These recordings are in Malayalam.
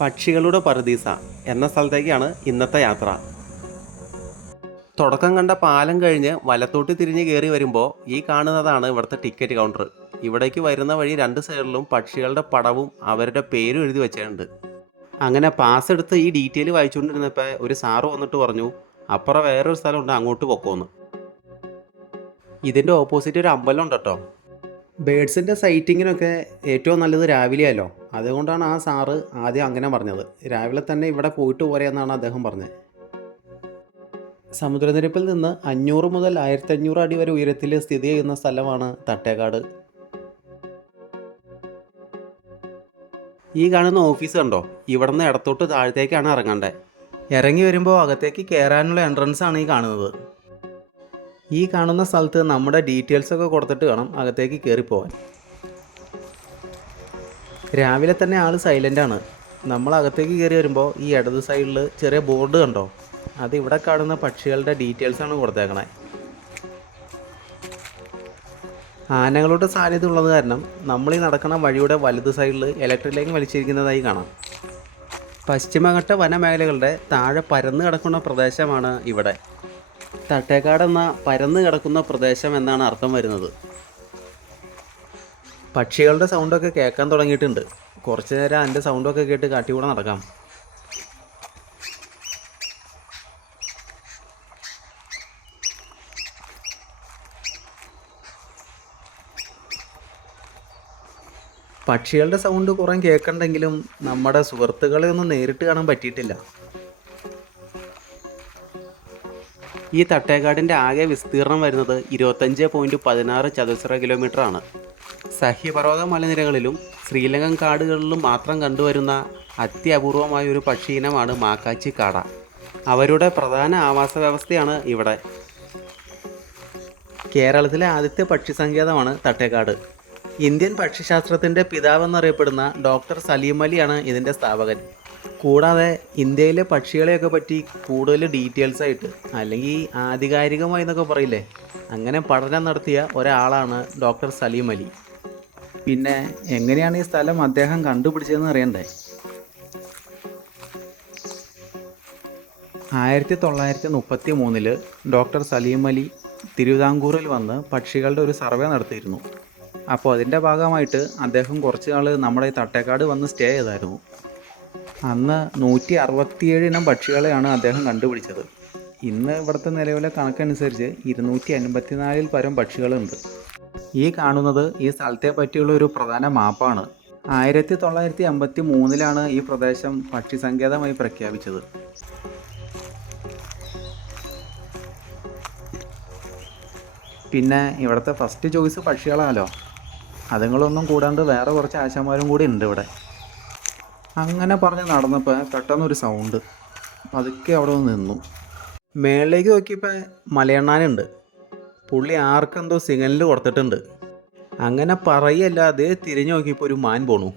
പക്ഷികളുടെ പറുദീസ എന്ന സ്ഥലത്തേക്കാണ് ഇന്നത്തെ യാത്ര. തുടക്കം കണ്ട പാലം കഴിഞ്ഞ് വലത്തോട്ട് തിരിഞ്ഞ് കയറി വരുമ്പോൾ ഈ കാണുന്നതാണ് ഇവിടുത്തെ ടിക്കറ്റ് കൗണ്ടർ. ഇവിടേക്ക് വരുന്ന വഴി രണ്ട് സൈഡിലും പക്ഷികളുടെ പടവും അവരുടെ പേരും എഴുതി വെച്ചിട്ടുണ്ട്. അങ്ങനെ പാസ് എടുത്ത് ഈ ഡീറ്റെയിൽ വായിച്ചുകൊണ്ടിരുന്നപ്പോൾ ഒരു സാറ് വന്നിട്ട് പറഞ്ഞു, അപ്പുറം വേറൊരു സ്ഥലമുണ്ട്, അങ്ങോട്ട് പൊക്കോന്ന്. ഇതിൻ്റെ ഓപ്പോസിറ്റ് ഒരു അമ്പലം ഉണ്ട് കേട്ടോ. ബേഡ്സിൻ്റെ സൈറ്റിങ്ങിനൊക്കെ ഏറ്റവും നല്ലത് രാവിലെയല്ലോ. അതുകൊണ്ടാണ് ആ സാറ് ആദ്യം അങ്ങനെ പറഞ്ഞത്. രാവിലെ തന്നെ ഇവിടെ പോയിട്ട് പോരെയെന്നാണ് അദ്ദേഹം പറഞ്ഞത്. സമുദ്രനിരപ്പിൽ നിന്ന് 500 മുതൽ 1500 അടി വരെ ഉയരത്തിൽ സ്ഥിതി ചെയ്യുന്ന സ്ഥലമാണ് തട്ടേക്കാട്. ഈ കാണുന്ന ഓഫീസ് കണ്ടോ, ഇവിടെ നിന്ന് ഇടത്തോട്ട് താഴത്തേക്കാണ് ഇറങ്ങേണ്ടത്. ഇറങ്ങി വരുമ്പോൾ അകത്തേക്ക് കയറാനുള്ള എൻട്രൻസ് ആണ് ഈ കാണുന്നത്. ഈ കാണുന്ന സ്ഥലത്ത് നമ്മുടെ ഡീറ്റെയിൽസൊക്കെ കൊടുത്തിട്ട് വേണം അകത്തേക്ക് കയറിപ്പോവാൻ. രാവിലെ തന്നെ ആൾ സൈലൻ്റാണ്. നമ്മൾ അകത്തേക്ക് കയറി വരുമ്പോൾ ഈ ഇടത് സൈഡിൽ ചെറിയ ബോർഡ് കണ്ടോ, അത് ഇവിടെ കാണുന്ന പക്ഷികളുടെ ഡീറ്റെയിൽസാണ് കൊടുത്തേക്കണേ. ആനകളുടെ സാന്നിധ്യം ഉള്ളത് കാരണം നമ്മൾ ഈ നടക്കുന്ന വഴിയുടെ വലത് സൈഡിൽ ഇലക്ട്രിക് ലൈൻ വലിച്ചിരിക്കുന്നതായി കാണാം. പശ്ചിമഘട്ട വനമേഖലകളുടെ താഴെ പരന്നു കിടക്കുന്ന പ്രദേശമാണ് ഇവിടെ. തട്ടേക്കാട് എന്ന പരന്നു കിടക്കുന്ന പ്രദേശം എന്നാണ് അർത്ഥം വരുന്നത്. പക്ഷികളുടെ സൗണ്ടൊക്കെ കേൾക്കാൻ തുടങ്ങിയിട്ടുണ്ട്. കുറച്ച് നേരം അതിൻ്റെ സൗണ്ടൊക്കെ കേട്ട് കാട്ടിക്കൂടെ നടക്കാം. പക്ഷികളുടെ സൗണ്ട് കുറേ കേൾക്കണ്ടെങ്കിലും നമ്മുടെ സുഹൃത്തുക്കളെ ഒന്നും നേരിട്ട് കാണാൻ പറ്റിയിട്ടില്ല. ഈ തട്ടേക്കാടിൻ്റെ ആകെ വിസ്തീർണം വരുന്നത് 25.16 ചതുരശ്ര കിലോമീറ്ററാണ്. സഹ്യപർവ്വത മലനിരകളിലും ശ്രീലങ്കൻ കാടുകളിലും മാത്രം കണ്ടുവരുന്ന അത്യപൂർവമായ ഒരു പക്ഷിയിനമാണ് മാക്കാച്ചി കാട. അവരുടെ പ്രധാന ആവാസ വ്യവസ്ഥയാണ് ഇവിടെ. കേരളത്തിലെ ആദ്യത്തെ പക്ഷി സങ്കേതമാണ് തട്ടേക്കാട്. ഇന്ത്യൻ പക്ഷിശാസ്ത്രത്തിൻ്റെ പിതാവെന്നറിയപ്പെടുന്ന ഡോക്ടർ സലീം അലിയാണ് ഇതിൻ്റെ സ്ഥാപകൻ. കൂടാതെ ഇന്ത്യയിലെ പക്ഷികളെയൊക്കെ പറ്റി കൂടുതൽ ഡീറ്റെയിൽസ് ആയിട്ട്, അല്ലെങ്കിൽ ആധികാരികമായി എന്നൊക്കെ പറയില്ലേ, അങ്ങനെ പഠനം നടത്തിയ ഒരാളാണ് ഡോക്ടർ സലീം അലി. പിന്നെ എങ്ങനെയാണ് ഈ സ്ഥലം അദ്ദേഹം കണ്ടുപിടിച്ചതെന്ന് അറിയണ്ടേ. 1933 ഡോക്ടർ സലീം അലി തിരുവിതാംകൂറിൽ വന്ന് പക്ഷികളുടെ ഒരു സർവേ നടത്തിയിരുന്നു. അപ്പോൾ അതിൻ്റെ ഭാഗമായിട്ട് അദ്ദേഹം കുറച്ച് നാൾ നമ്മുടെ ഈ തട്ടേക്കാട് വന്ന് സ്റ്റേ ചെയ്തായിരുന്നു. അന്ന് 167 ഇനം പക്ഷികളെയാണ് അദ്ദേഹം കണ്ടുപിടിച്ചത്. ഇന്ന് ഇവിടുത്തെ നിലവിലെ കണക്കനുസരിച്ച് 254 പരം പക്ഷികളുണ്ട്. ഈ കാണുന്നത് ഈ സ്ഥലത്തെ പറ്റിയുള്ള ഒരു പ്രധാന മാപ്പാണ്. 1953 ഈ പ്രദേശം പക്ഷി സങ്കേതമായി പ്രഖ്യാപിച്ചത്. പിന്നെ ഇവിടുത്തെ ഫസ്റ്റ് ചോയ്സ് പക്ഷികളാണല്ലോ. അതുങ്ങളൊന്നും കൂടാണ്ട് വേറെ കുറച്ച് ആശാന്മാരും കൂടി ഉണ്ട് ഇവിടെ. അങ്ങനെ പറഞ്ഞ് നടന്നപ്പോൾ പെട്ടെന്നൊരു സൗണ്ട്. പതുക്കെ അവിടെ ഒന്ന് നിന്നു. മേളിലേക്ക് നോക്കിയപ്പോൾ മലയണ്ണാനുണ്ട്. പുള്ളി ആർക്കെന്തോ സിഗ്നൽ കൊടുത്തിട്ടുണ്ട്. അങ്ങനെ പറയല്ലാതെ തിരിഞ്ഞു നോക്കിയപ്പോൾ ഒരു മാൻ പോണു.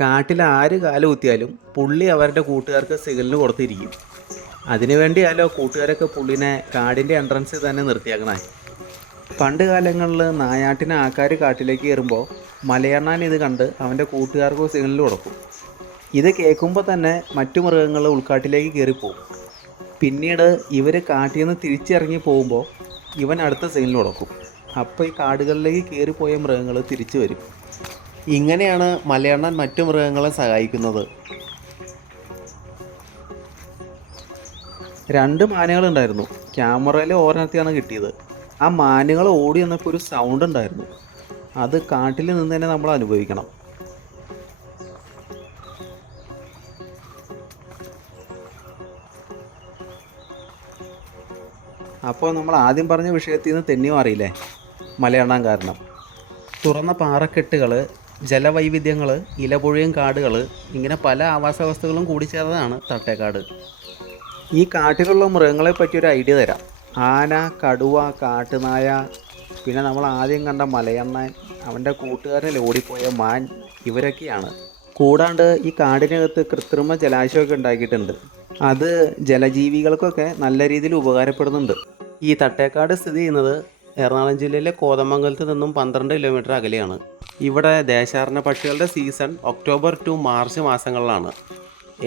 കാട്ടിൽ ആര് കാല് കുത്തിയാലും പുള്ളി അവരുടെ കൂട്ടുകാർക്ക് സിഗ്നൽ കൊടുത്തിരിക്കും. അതിനുവേണ്ടിയാലോ കൂട്ടുകാരൊക്കെ പുള്ളിനെ കാടിൻ്റെ എൻട്രൻസിൽ തന്നെ നിർത്തിയാക്കണേ. പണ്ട് കാലങ്ങളിൽ നായാട്ടിന് ആൾക്കാർ കാട്ടിലേക്ക് കയറുമ്പോൾ മലയണ്ണാൻ ഇത് കണ്ട് അവൻ്റെ കൂട്ടുകാർക്ക് സിഗ്നൽ കൊടുക്കും. ഇത് കേൾക്കുമ്പോൾ തന്നെ മറ്റു മൃഗങ്ങൾ ഉൾക്കാട്ടിലേക്ക് കയറിപ്പോവും. പിന്നീട് ഇവർ കാട്ടിൽ നിന്ന് തിരിച്ചിറങ്ങി പോകുമ്പോൾ ഇവൻ അടുത്ത സിഗ്നൽ കൊടുക്കും. അപ്പോൾ ഈ കാടുകളിലേക്ക് കയറിപ്പോയ മൃഗങ്ങൾ തിരിച്ചു വരും. ഇങ്ങനെയാണ് മലയണ്ണാൻ മറ്റു മൃഗങ്ങളെ സഹായിക്കുന്നത്. 2 മാനുകളുണ്ടായിരുന്നു. ക്യാമറയിൽ ഓരോരുത്തരെയാണ് കിട്ടിയത്. ആ മാനുകൾ ഓടി വന്നപ്പോൾ ഒരു സൗണ്ട് ഉണ്ടായിരുന്നു. അത് കാട്ടിൽ നിന്ന് തന്നെ നമ്മൾ അനുഭവിക്കണം. അപ്പോൾ നമ്മൾ ആദ്യം പറഞ്ഞ വിഷയത്തിൽ നിന്ന് തെന്നി മാറിയില്ലേ, മലയണ്ണാൻ കാരണം. തുറന്ന പാറക്കെട്ടുകൾ, ജലവൈവിധ്യങ്ങൾ, ഇലപൊഴിയും കാടുകൾ, ഇങ്ങനെ പല ആവാസ വ്യവസ്ഥകളും കൂടിച്ചേർന്നതാണ് തട്ടേക്കാട്. ഈ കാട്ടിലുള്ള മൃഗങ്ങളെ പറ്റിയൊരു ഐഡിയ തരാം. ആന, കടുവ, കാട്ടുനായ, പിന്നെ നമ്മൾ ആദ്യം കണ്ട മലയണ്ണാൻ, അവൻ്റെ കൂട്ടുകാരനിൽ ഓടിപ്പോയ മാൻ, ഇവരൊക്കെയാണ്. കൂടാണ്ട് ഈ കാടിനകത്ത് കൃത്രിമ ജലാശയമൊക്കെ ഉണ്ടാക്കിയിട്ടുണ്ട്. അത് ജലജീവികൾക്കൊക്കെ നല്ല രീതിയിൽ ഉപകാരപ്പെടുന്നുണ്ട്. ഈ തട്ടേക്കാട് സ്ഥിതി ചെയ്യുന്നത് എറണാകുളം ജില്ലയിലെ കോതമംഗലത്ത് നിന്നും 12 കിലോമീറ്റർ അകലെയാണ്. ഇവിടെ ദേശാടന പക്ഷികളുടെ സീസൺ ഒക്ടോബർ ടു മാർച്ച് മാസങ്ങളിലാണ്.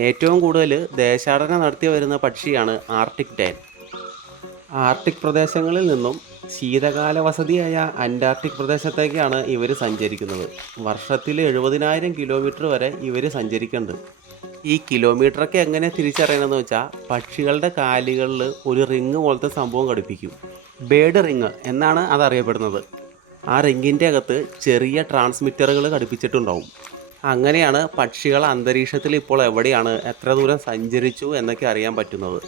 ഏറ്റവും കൂടുതൽ ദേശാടന നടത്തി വരുന്ന പക്ഷിയാണ് ആർട്ടിക് ടേൻ. ആർട്ടിക് പ്രദേശങ്ങളിൽ നിന്നും ശീതകാല വസതിയായ അന്റാർട്ടിക് പ്രദേശത്തേക്കാണ് ഇവർ സഞ്ചരിക്കുന്നത്. വർഷത്തിൽ 70,000 കിലോമീറ്റർ വരെ ഇവർ സഞ്ചരിക്കുന്നുണ്ട്. ഈ കിലോമീറ്ററൊക്കെ എങ്ങനെ തിരിച്ചറിയണമെന്ന് വെച്ചാൽ പക്ഷികളുടെ കാലുകളിൽ ഒരു റിങ് പോലത്തെ സംഭവം ഘടിപ്പിക്കും. ബേഡ് റിങ് എന്നാണ് അതറിയപ്പെടുന്നത്. ആ റിങ്ങിൻ്റെ അകത്ത് ചെറിയ ട്രാൻസ്മിറ്ററുകൾ ഘടിപ്പിച്ചിട്ടുണ്ടാവും. അങ്ങനെയാണ് പക്ഷികൾ അന്തരീക്ഷത്തിൽ ഇപ്പോൾ എവിടെയാണ്, എത്ര ദൂരം സഞ്ചരിച്ചു എന്നൊക്കെ അറിയാൻ പറ്റുന്നത്.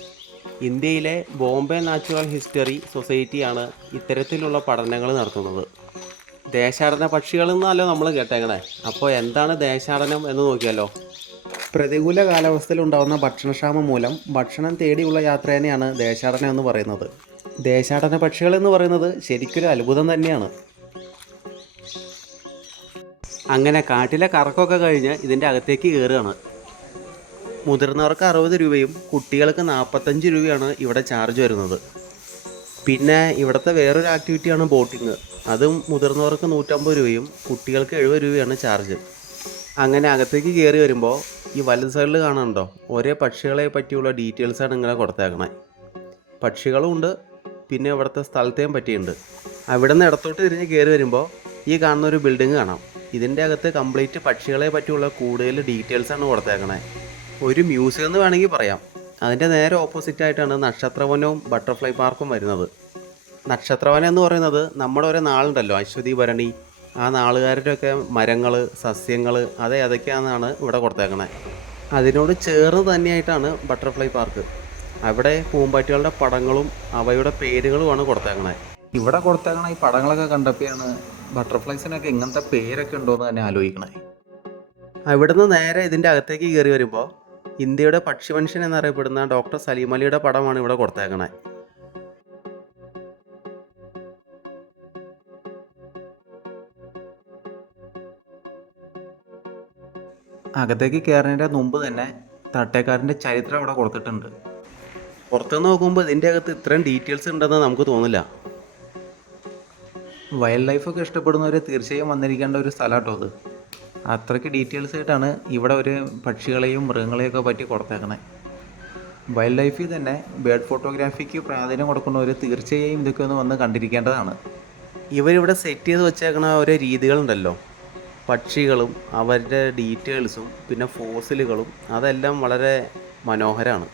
ഇന്ത്യയിലെ ബോംബെ നാച്ചുറൽ ഹിസ്റ്ററി സൊസൈറ്റിയാണ് ഇത്തരത്തിലുള്ള പഠനങ്ങൾ നടത്തുന്നത്. ദേശാടന പക്ഷികളെന്നല്ലോ നമ്മൾ കേട്ടേക്കണേ. അപ്പോൾ എന്താണ് ദേശാടനം എന്ന് നോക്കിയാലോ. പ്രതികൂല കാലാവസ്ഥയിൽ ഉണ്ടാകുന്ന ഭക്ഷണക്ഷാമം മൂലം ഭക്ഷണം തേടിയുള്ള യാത്രേനെയാണ് ദേശാടനം എന്ന് പറയുന്നത്. ദേശാടന പക്ഷികൾ എന്ന് പറയുന്നത് ശരിക്കൊരു അത്ഭുതം തന്നെയാണ്. അങ്ങനെ കാട്ടിലെ കറക്കമൊക്കെ കഴിഞ്ഞ് ഇതിൻ്റെ അകത്തേക്ക് കയറുകയാണ്. മുതിർന്നവർക്ക് 60 രൂപയും കുട്ടികൾക്ക് 45 രൂപയാണ് ഇവിടെ ചാർജ് വരുന്നത്. പിന്നെ ഇവിടുത്തെ വേറൊരു ആക്ടിവിറ്റിയാണ് ബോട്ടിങ്. അതും മുതിർന്നവർക്ക് 150 രൂപയും കുട്ടികൾക്ക് 70 രൂപയാണ് ചാർജ്. അങ്ങനെ അകത്തേക്ക് കയറി വരുമ്പോൾ ഈ വലത് സൈഡിൽ കാണുന്നുണ്ടോ, ഒരേ പക്ഷികളെ പറ്റിയുള്ള ഡീറ്റെയിൽസാണ് ഇങ്ങനെ കൊടുത്തേക്കണേ. പക്ഷികളും ഉണ്ട്, പിന്നെ ഇവിടുത്തെ സ്ഥലത്തെയും പറ്റിയുണ്ട്. അവിടെ നിന്ന് ഇടത്തോട്ട് തിരിഞ്ഞ് കയറി വരുമ്പോൾ ഈ കാണുന്ന ഒരു ബിൽഡിങ് കാണാം. ഇതിൻ്റെ അകത്ത് കംപ്ലീറ്റ് പക്ഷികളെ പറ്റിയുള്ള കൂടുതൽ ഡീറ്റെയിൽസാണ് കൊടുത്തേക്കണേ. ഒരു മ്യൂസിയം എന്ന് വേണമെങ്കിൽ പറയാം. അതിൻ്റെ നേരെ ഓപ്പോസിറ്റായിട്ടാണ് നക്ഷത്രവനവും ബട്ടർഫ്ലൈ പാർക്കും വരുന്നത്. നക്ഷത്രവനം എന്ന് പറയുന്നത് നമ്മുടെ ഒരു നാളുണ്ടല്ലോ, അശ്വതി ഭരണി, ആ നാളുകാരുടെയൊക്കെ മരങ്ങൾ, സസ്യങ്ങൾ, അത് ഏതൊക്കെയാണെന്നാണ് ഇവിടെ കൊടുത്തേക്കണേ. അതിനോട് ചേർന്ന് തന്നെയായിട്ടാണ് ബട്ടർഫ്ലൈ പാർക്ക്. അവിടെ പൂമ്പാറ്റകളുടെ പടങ്ങളും അവയുടെ പേരുകളുമാണ് കൊടുത്തേക്കണേ. ഇവിടെ കൊടുത്തേക്കണ ഈ പടങ്ങളൊക്കെ കണ്ടപ്പോഴാണ് ബട്ടർഫ്ലൈസിനൊക്കെ ഇങ്ങനത്തെ പേരൊക്കെ ഉണ്ടോയെന്ന് തന്നെ ആലോചിക്കണേ. അവിടുന്ന് നേരെ ഇതിൻ്റെ അകത്തേക്ക് കയറി വരുമ്പോൾ ഇന്ത്യയുടെ പക്ഷിമനുഷ്യൻ എന്നറിയപ്പെടുന്ന ഡോക്ടർ സലീം അലിയുടെ പടമാണ് ഇവിടെ കൊടുത്തേക്കണേ. അകത്തേക്ക് കയറുന്നതിൻ്റെ മുമ്പ് തന്നെ തട്ടേക്കാരൻ്റെ ചരിത്രം അവിടെ കൊടുത്തിട്ടുണ്ട്. പുറത്തുനിന്ന് നോക്കുമ്പോൾ ഇതിൻ്റെ അകത്ത് ഇത്രയും ഡീറ്റെയിൽസ് ഉണ്ടെന്ന് നമുക്ക് തോന്നില്ല. വൈൽഡ് ലൈഫൊക്കെ ഇഷ്ടപ്പെടുന്നവർ തീർച്ചയായും വന്നിരിക്കേണ്ട ഒരു സ്ഥലം കേട്ടോ അത്. അത്രയ്ക്ക് ഡീറ്റെയിൽസ് ആയിട്ടാണ് ഇവിടെ ഒരു പക്ഷികളെയും മൃഗങ്ങളെയൊക്കെ പറ്റി കൊടുത്തേക്കണേ. വൈൽഡ് ലൈഫിൽ തന്നെ ബേർഡ് ഫോട്ടോഗ്രാഫിക്ക് പ്രാധാന്യം കൊടുക്കുന്നവർ തീർച്ചയായും ഇതൊക്കെ ഒന്ന് വന്ന് കണ്ടിരിക്കേണ്ടതാണ്. ഇവരിവിടെ സെറ്റ് ചെയ്ത് വെച്ചേക്കണ ഓരോ രീതികളുണ്ടല്ലോ, പക്ഷികളും അവരുടെ ഡീറ്റെയിൽസും പിന്നെ ഫോസിലുകളും, അതെല്ലാം വളരെ മനോഹരമാണ്.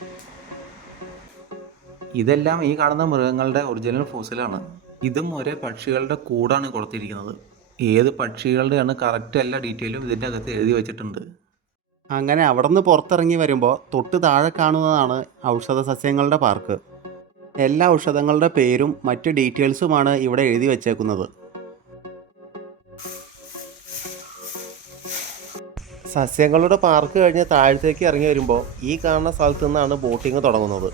ഇതെല്ലാം ഈ കാണുന്ന മൃഗങ്ങളുടെ ഒറിജിനൽ ഫോസിലാണ്. ഇതും ഒരേ പക്ഷികളുടെ കൂടാണ് കൊടുത്തിരിക്കുന്നത്. ഏത് പക്ഷികളുടെയാണ് കറക്റ്റ് എല്ലാ ഡീറ്റെയിലും ഇതിൻ്റെ അകത്ത് എഴുതി വെച്ചിട്ടുണ്ട്. അങ്ങനെ അവിടെ നിന്ന് പുറത്തിറങ്ങി വരുമ്പോൾ തൊട്ട് താഴെ കാണുന്നതാണ് ഔഷധ സസ്യങ്ങളുടെ പാർക്ക്. എല്ലാ ഔഷധങ്ങളുടെ പേരും മറ്റ് ഡീറ്റെയിൽസുമാണ് ഇവിടെ എഴുതി വച്ചേക്കുന്നത്. സസ്യങ്ങളുടെ പാർക്ക് കഴിഞ്ഞ് താഴത്തേക്ക് ഇറങ്ങി വരുമ്പോൾ ഈ കാണുന്ന സ്ഥലത്തു നിന്നാണ് ബോട്ടിങ് തുടങ്ങുന്നത്.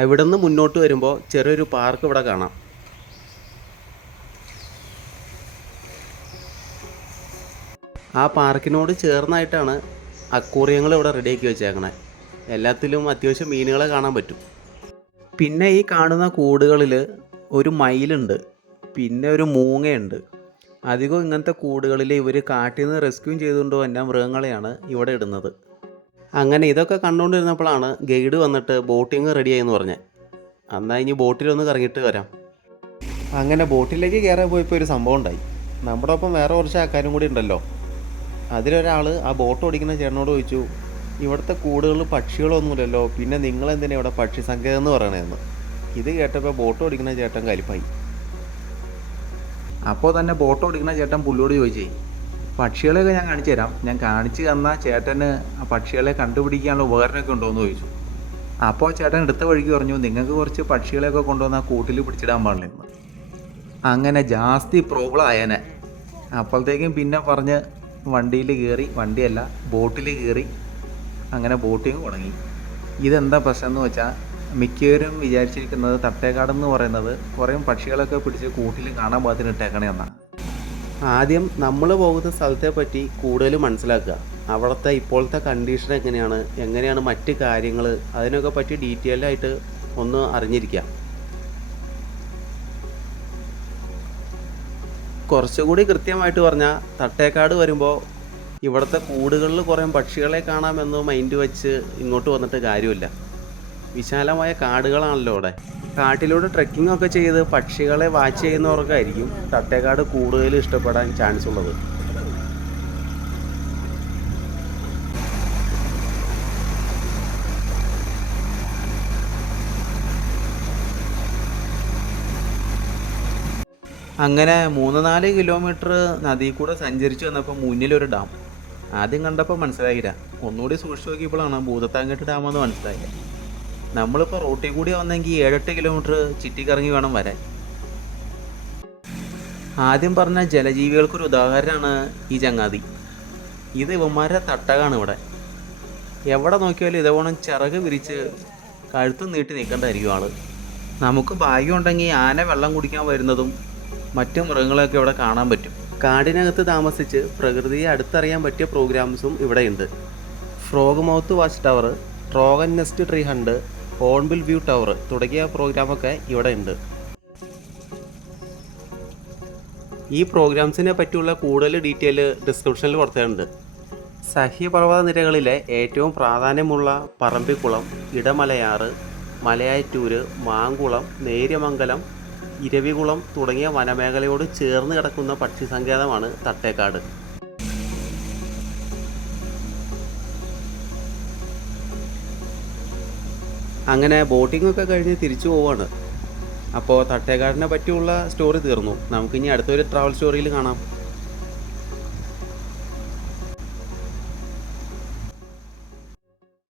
അവിടെ നിന്ന് മുന്നോട്ട് വരുമ്പോൾ ചെറിയൊരു പാർക്ക് ഇവിടെ കാണാം. ആ പാർക്കിനോട് ചേർന്നായിട്ടാണ് അക്വേറിയങ്ങൾ ഇവിടെ റെഡിയാക്കി വെച്ചേക്കണേ. എല്ലാത്തിലും അത്യാവശ്യം മീനുകളെ കാണാൻ പറ്റും. പിന്നെ ഈ കാണുന്ന കൂടുകളിൽ ഒരു മയിലുണ്ട്, പിന്നെ ഒരു മൂങ്ങയുണ്ട്. അധികം ഇങ്ങനത്തെ കൂടുകളിൽ ഇവർ കാട്ടിൽ നിന്ന് റെസ്ക്യൂ ചെയ്തുകൊണ്ട് വന്ന മൃഗങ്ങളെയാണ് ഇവിടെ ഇടുന്നത്. അങ്ങനെ ഇതൊക്കെ കണ്ടുകൊണ്ടിരുന്നപ്പോഴാണ് ഗൈഡ് വന്നിട്ട് ബോട്ടിങ് റെഡിയായെന്ന് പറഞ്ഞത്. എന്നാൽ ഇനി ബോട്ടിലൊന്ന് കറങ്ങിയിട്ട് വരാം. അങ്ങനെ ബോട്ടിലേക്ക് കയറാൻ പോയപ്പോൾ ഒരു സംഭവം ഉണ്ടായി. നമ്മുടെ ഒപ്പം വേറെ കുറച്ച് ആൾക്കാരും കൂടി ഉണ്ടല്ലോ. അതിലൊരാൾ ആ ബോട്ട് ഓടിക്കുന്ന ചേട്ടനോട് ചോദിച്ചു, ഇവിടുത്തെ കൂടുകളിൽ പക്ഷികളൊന്നുമില്ലല്ലോ, പിന്നെ നിങ്ങളെന്തിനാണ് ഇവിടെ പക്ഷി സങ്കേതം എന്ന് പറയണതെന്ന്. ഇത് കേട്ടപ്പോൾ ബോട്ട് ഓടിക്കുന്ന ചേട്ടൻ കലിപ്പായി. അപ്പോൾ തന്നെ ബോട്ട് ഓടിക്കുന്ന ചേട്ടൻ പുള്ളിയോട് ചോദിച്ചേ, പക്ഷികളെയൊക്കെ ഞാൻ കാണിച്ചു തരാം, ഞാൻ കാണിച്ചു തന്നാൽ ചേട്ടന് ആ പക്ഷികളെ കണ്ടുപിടിക്കാനുള്ള ഉപകരണമൊക്കെ ഉണ്ടോ എന്ന് ചോദിച്ചു. അപ്പോൾ ചേട്ടൻ എടുത്ത വഴിക്ക് പറഞ്ഞു, നിങ്ങൾക്ക് കുറച്ച് പക്ഷികളെയൊക്കെ കൊണ്ടുവന്ന് ആ കൂട്ടിൽ പിടിച്ചിടാൻ പാടില്ലെന്ന്. അങ്ങനെ ജാസ്തി പ്രോബ്ലം ആയേനെ. അപ്പോഴത്തേക്കും പിന്നെ പറഞ്ഞ് വണ്ടിയിൽ കയറി, വണ്ടിയല്ല ബോട്ടിൽ കയറി, അങ്ങനെ ബോട്ടിങ് തുടങ്ങി. ഇതെന്താ പ്രശ്നം എന്ന് വെച്ചാൽ മിക്കവരും വിചാരിച്ചിരിക്കുന്നത് തട്ടേക്കാടെന്ന് പറയുന്നത് കുറേ പക്ഷികളൊക്കെ പിടിച്ച് കൂട്ടിൽ കാണാൻ പാകത്തിന് ഇട്ടേക്കണേ എന്നാണ്. ആദ്യം നമ്മൾ പോകുന്ന സ്ഥലത്തെ പറ്റി കൂടുതൽ മനസ്സിലാക്കുക. അവിടുത്തെ ഇപ്പോഴത്തെ കണ്ടീഷൻ എങ്ങനെയാണ് മറ്റ് കാര്യങ്ങൾ, അതിനൊക്കെ പറ്റി ഡീറ്റെയിൽഡായിട്ട് ഒന്ന് അറിഞ്ഞിരിക്കുക. കുറച്ചുകൂടി കൃത്യമായിട്ട് പറഞ്ഞാൽ, തട്ടേക്കാട് വരുമ്പോൾ ഇവിടുത്തെ കൂടുകളിൽ കുറേ പക്ഷികളെ കാണാമെന്ന് മൈൻഡ് വെച്ച് ഇങ്ങോട്ട് വന്നിട്ട് കാര്യമില്ല. വിശാലമായ കാടുകളാണല്ലോ ഇവിടെ. കാട്ടിലൂടെ ട്രെക്കിംഗ് ഒക്കെ ചെയ്ത് പക്ഷികളെ വാച്ച് ചെയ്യുന്നവർക്കായിരിക്കും തട്ടേക്കാട് കൂടുതൽ ഇഷ്ടപ്പെടാൻ ചാൻസ് ഉള്ളത്. അങ്ങനെ 3-4 കിലോമീറ്റർ നദിയിൽ കൂടെ സഞ്ചരിച്ച് വന്നപ്പോൾ മുന്നിലൊരു ഡാം. ആദ്യം കണ്ടപ്പോൾ മനസ്സിലായില്ല, ഒന്നുകൂടി സൂക്ഷിച്ച് നോക്കിയപ്പോഴാണ് ഭൂതത്താൻകെട്ട് ഡാമെന്ന് മനസ്സിലായില്ല. നമ്മളിപ്പോൾ റോട്ടിൽ കൂടി വന്നെങ്കിൽ 7-8 കിലോമീറ്റർ ചുറ്റിക്കറങ്ങി വേണം വരാൻ. ആദ്യം പറഞ്ഞ ജലജീവികൾക്കൊരു ഉദാഹരണമാണ് ഈ ചങ്ങാതി. ഇത് ഇവന്മാരുടെ തട്ടകാണ് ഇവിടെ. എവിടെ നോക്കിയാലും ഇതേപോണം ചിറക് വിരിച്ച് കഴുത്തും നീട്ടി നിൽക്കേണ്ടതായിരിക്കും ആള്. നമുക്ക് ഭാഗ്യമുണ്ടെങ്കിൽ ആന വെള്ളം കുടിക്കാൻ വരുന്നതും മറ്റു മൃഗങ്ങളെയൊക്കെ ഇവിടെ കാണാൻ പറ്റും. കാടിനകത്ത് താമസിച്ച് പ്രകൃതിയെ അടുത്തറിയാൻ പറ്റിയ പ്രോഗ്രാംസും ഇവിടെയുണ്ട്. Frog mouth watch tower, trogon nest tree hunt, hornbill view tower തുടങ്ങിയ പ്രോഗ്രാമൊക്കെ ഇവിടെ ഉണ്ട്. ഈ പ്രോഗ്രാംസിനെ പറ്റിയുള്ള കൂടുതൽ ഡീറ്റെയിൽ ഡിസ്ക്രിപ്ഷനിൽ കൊടുത്തിട്ടുണ്ട്. സഹ്യപർവ്വത നിരകളിലെ ഏറ്റവും പ്രാധാന്യമുള്ള പറമ്പിക്കുളം, ഇടമലയാറ്, മലയാറ്റൂര്, മാങ്കുളം, നേര്യമംഗലം, ഇരവികുളം തുടങ്ങിയ വനമേഖലയോട് ചേർന്ന് കിടക്കുന്ന പക്ഷി സങ്കേതമാണ് തട്ടേക്കാട്. അങ്ങനെ ബോട്ടിംഗ് ഒക്കെ കഴിഞ്ഞ് തിരിച്ചു പോവാണ്. അപ്പോൾ തട്ടേക്കാടിനെ പറ്റിയുള്ള സ്റ്റോറി തീർന്നു. നമുക്കിനി അടുത്തൊരു ട്രാവൽ സ്റ്റോറിയിൽ കാണാം.